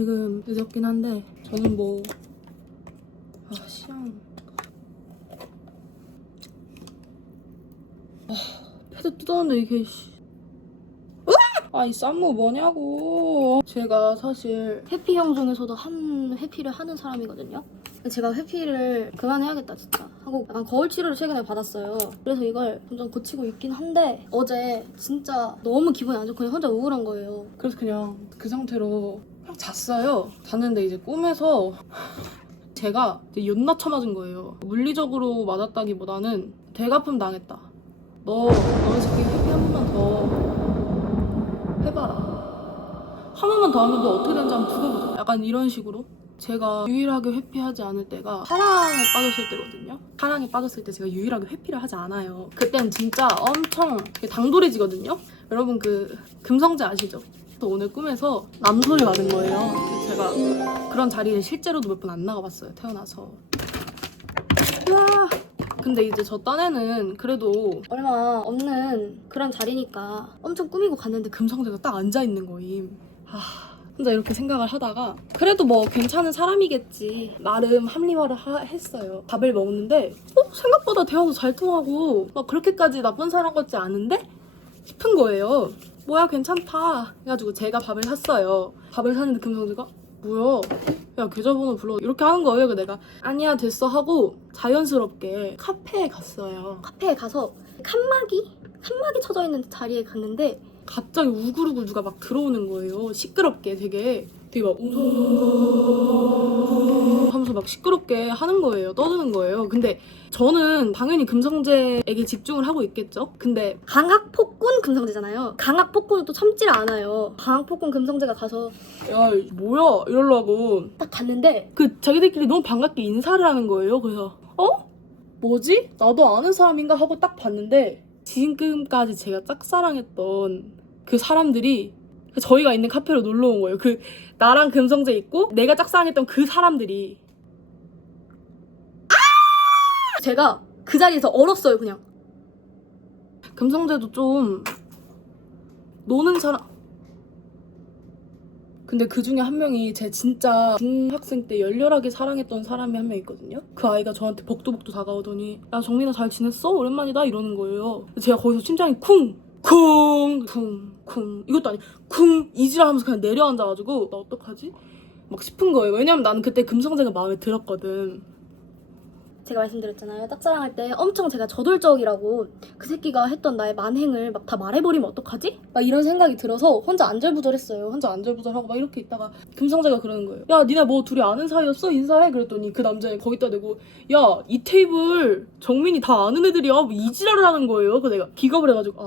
지금 늦었긴 한데 저는 뭐 시향 패드 뜯었는데 이게 이 쌈무 뭐냐고. 제가 사실 회피형 중에서도 한 회피를 하는 사람이거든요. 제가 회피를 그만해야겠다 진짜 하고 약간 거울 치료를 최근에 받았어요. 그래서 이걸 점점 고치고 있긴 한데 어제 진짜 너무 기분이 안 좋고 그냥 혼자 우울한 거예요. 그래서 그냥 그 상태로 그냥 잤어요. 잤는데 이제 꿈에서 제가 이제 연나쳐 맞은 거예요. 물리적으로 맞았다기보다는 되갚음 당했다. 너는 새끼 회피 한 번만 더 해봐라. 한 번만 더 하면 너 어떻게 되는지 한번 두고 보자. 약간 이런 식으로. 제가 유일하게 회피하지 않을 때가 사랑에 빠졌을 때거든요. 사랑에 빠졌을 때 제가 유일하게 회피를 하지 않아요. 그땐 진짜 엄청 당돌해지거든요. 여러분 그 금성재 아시죠? 오늘 꿈에서 남소리 받은 거예요. 제가 그런 자리를 실제로도 몇 번 안 나가봤어요. 태어나서. 근데 이제 저 딴에는 그래도 얼마 없는 그런 자리니까 엄청 꾸미고 갔는데 금성재가 딱 앉아있는 거임. 혼자 이렇게 생각을 하다가 그래도 뭐 괜찮은 사람이겠지 나름 합리화를 했어요. 밥을 먹는데 생각보다 대화도 잘 통하고 막 그렇게까지 나쁜 사람 같지 않은데? 싶은 거예요. 뭐야 괜찮다 해가지고 제가 밥을 샀어요. 밥을 샀는데 금성재가 뭐야 야 계좌번호 불러 이렇게 하는 거예요. 그래서 내가 아니야 됐어 하고 자연스럽게 카페에 갔어요. 카페에 가서 칸막이 쳐져 있는 자리에 갔는데 갑자기 우글우글 누가 막 들어오는 거예요. 시끄럽게 되게 막 하면서 막 시끄럽게 하는 거예요. 떠드는 거예요. 근데 저는 당연히 금성재에게 집중을 하고 있겠죠? 근데 강학폭군 금성재잖아요. 강학폭군은 또 참지를 않아요. 강학폭군 금성재가 가서 야 뭐야 이러려고 딱 갔는데 그 자기들끼리 너무 반갑게 인사를 하는 거예요. 그래서 뭐지? 나도 아는 사람인가 하고 딱 봤는데 지금까지 제가 짝사랑했던 그 사람들이 저희가 있는 카페로 놀러 온 거예요. 그 나랑 금성재 있고 내가 짝사랑했던 그 사람들이 제가 그 자리에서 얼었어요. 그냥 금성재도 좀 노는 사람 근데 그 중에 한 명이 제 진짜 중학생 때 열렬하게 사랑했던 사람이 한 명 있거든요. 그 아이가 저한테 복도복도 다가오더니 야 정민아 잘 지냈어? 오랜만이다 이러는 거예요. 제가 거기서 심장이 쿵 이것도 아니 쿵 이지랄하면서 그냥 내려앉아가지고 나 어떡하지? 막 싶은 거예요. 왜냐면 나는 그때 금성재가 마음에 들었거든. 제가 말씀드렸잖아요. 짝사랑할 때 엄청 제가 저돌적이라고 그 새끼가 했던 나의 만행을 막 다 말해버리면 어떡하지? 막 이런 생각이 들어서 혼자 안절부절했어요. 혼자 안절부절하고 막 이렇게 있다가 금성재가 그러는 거예요. 야 니네 뭐 둘이 아는 사이였어? 인사해? 그랬더니 그 남자애 거기다 대고 야 이 테이블 정민이 다 아는 애들이야. 뭐 이지랄을 하는 거예요. 그래서 내가 기겁을 해가지고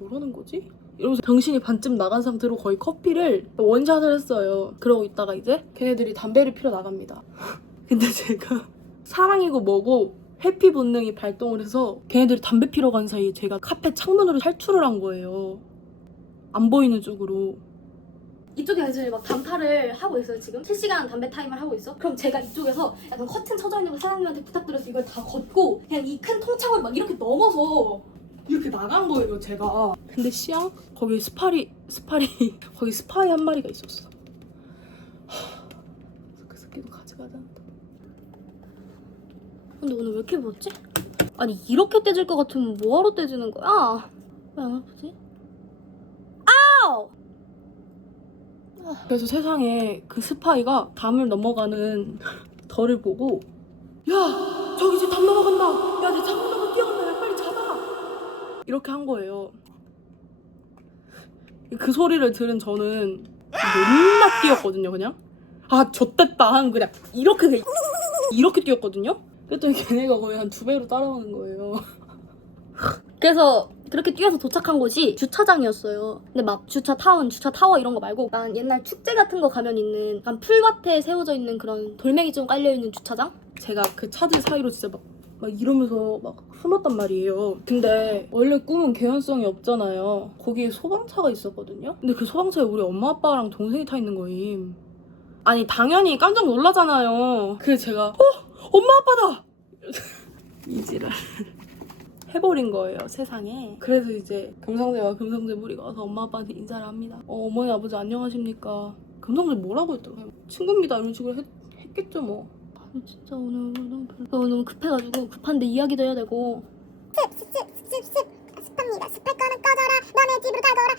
뭐라는 거지? 이러면서 정신이 반쯤 나간 상태로 거의 커피를 원샷을 했어요. 그러고 있다가 이제 걔네들이 담배를 피러 나갑니다. 근데 제가 사랑이고 뭐고 회피 본능이 발동을 해서 걔네들이 담배 피러 간 사이에 제가 카페 창문으로 탈출을 한 거예요. 안 보이는 쪽으로. 이쪽에 이제 막 담타를 하고 있어요. 지금 실시간 담배 타임을 하고 있어. 그럼 제가 이쪽에서 약간 커튼 쳐져 있는 거 사장님한테 부탁드려서 이걸 다 걷고 그냥 이 큰 통창을 막 이렇게 넘어서 이렇게 나간 거예요 제가. 근데 씨야 거기 스파리 거기 스파이 한 마리가 있었어. 그 새끼도 가져가자. 근데 오늘 왜 이렇게 부었지? 아니 이렇게 떼질 것 같으면 뭐하러 떼지는 거야? 왜 안 아프지? 아우! 그래서 세상에 그 스파이가 담을 넘어가는 저를 보고 야! 저기 이제 담 넘어간다! 야! 내 창문 넘어 뛰어간다! 야 빨리 잡아! 이렇게 한 거예요. 그 소리를 들은 저는 맨날 뛰었거든요 그냥. 좆됐다 하면 그냥 이렇게 뛰었거든요. 그랬더니 걔네가 거의 한 2배로 따라오는 거예요. 그래서 그렇게 뛰어서 도착한 곳이 주차장이었어요. 근데 막 주차타워 이런 거 말고 난 옛날 축제 같은 거 가면 있는 약간 풀밭에 세워져 있는 그런 돌멩이 좀 깔려있는 주차장? 제가 그 차들 사이로 진짜 막 이러면서 막 숨었단 말이에요. 근데 원래 꿈은 개연성이 없잖아요. 거기에 소방차가 있었거든요. 근데 그 소방차에 우리 엄마 아빠랑 동생이 타 있는 거임. 아니 당연히 깜짝 놀라잖아요. 그래서 제가 엄마 아빠다! 이지랄 해버린 거예요 세상에. 그래서 이제 금성재와 금성재 무리가 와서 엄마 아빠한테 인사를 합니다. 어머니 아버지 안녕하십니까. 금성재 뭐라고 했더라. 친구입니다 이런 식으로 했겠죠 뭐. 진짜 오늘 너무 급해가지고 급한데 이야기도 해야 되고. 습합니다. 습할 거는 꺼져라. 너네 집으로 가거라.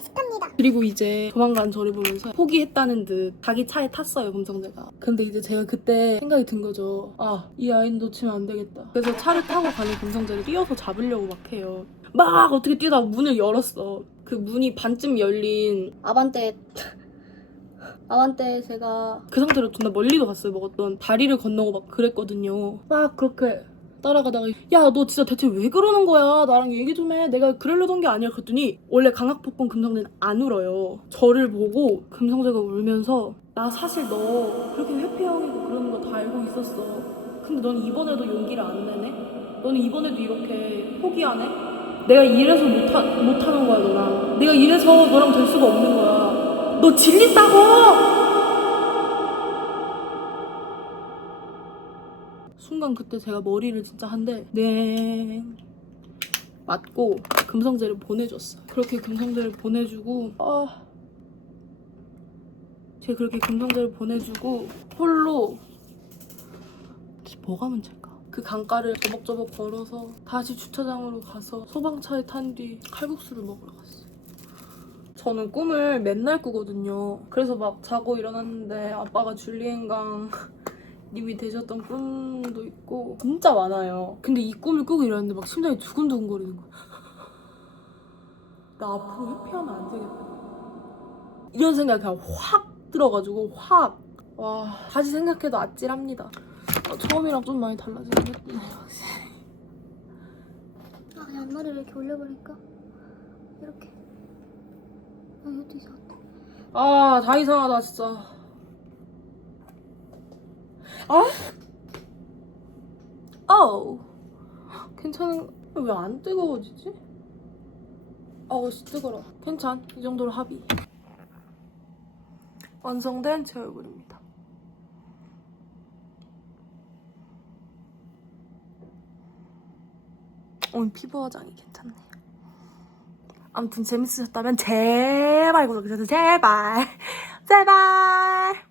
습합니다. 그리고 이제 조만간 저를 보면서 포기했다는 듯 자기 차에 탔어요, 금성재가. 근데 이제 제가 그때 생각이 든 거죠. 아, 이 아이는 놓치면 안 되겠다. 그래서 차를 타고 가는 금성재를 뛰어서 잡으려고 막 해요. 막 어떻게 뛰다가 문을 열었어. 그 문이 반쯤 열린 아반떼 제가 그 상태로 존나 멀리도 갔어요. 먹었던 다리를 건너고 막 그랬거든요. 막 그렇게 따라가다가 야, 너 진짜 대체 왜 그러는 거야? 나랑 얘기 좀 해. 내가 그러려던 게 아니야. 그랬더니 원래 강학폭군 금성재는 안 울어요. 저를 보고 금성재가 울면서 나 사실 너 그렇게 회피형이고 그러는 거 다 알고 있었어. 근데 넌 이번에도 용기를 안 내네? 너는 이번에도 이렇게 포기하네? 내가 이래서 못하는 거야 너랑. 내가 이래서 너랑 될 수가 없는 거야. 너 질린다고! 순간 그때 제가 머리를 진짜 한 대 맞고 금성재를 보내줬어요. 그렇게 금성재를 보내주고 제가 그렇게 금성재를 보내주고 홀로 뭐가 문제일까? 그 강가를 저벅저벅 걸어서 다시 주차장으로 가서 소방차에 탄 뒤 칼국수를 먹으러 갔어요. 저는 꿈을 맨날 꾸거든요. 그래서 막 자고 일어났는데 아빠가 줄리엔강 님이 되셨던 꿈도 있고 진짜 많아요. 근데 이 꿈을 꾸고 일어났는데 막 심장이 두근두근 거리는 거야. 나 앞으로 회피하면 안 되겠다. 이런 생각이 그냥 확 들어가지고 와, 다시 생각해도 아찔합니다. 처음이랑 좀 많이 달라지긴 했네 확실히. 그냥 앞머리를 이렇게 올려버릴까? 이렇게. 이것도 이상하다. 다 이상하다 진짜. 괜찮은. 왜 안 뜨거워지지? 뜨거라. 괜찮. 이 정도로 합의. 완성된 제 얼굴입니다. 오늘 피부 화장이 괜찮네요. 아무튼 재밌으셨다면 제발 구독해주세요. 제발.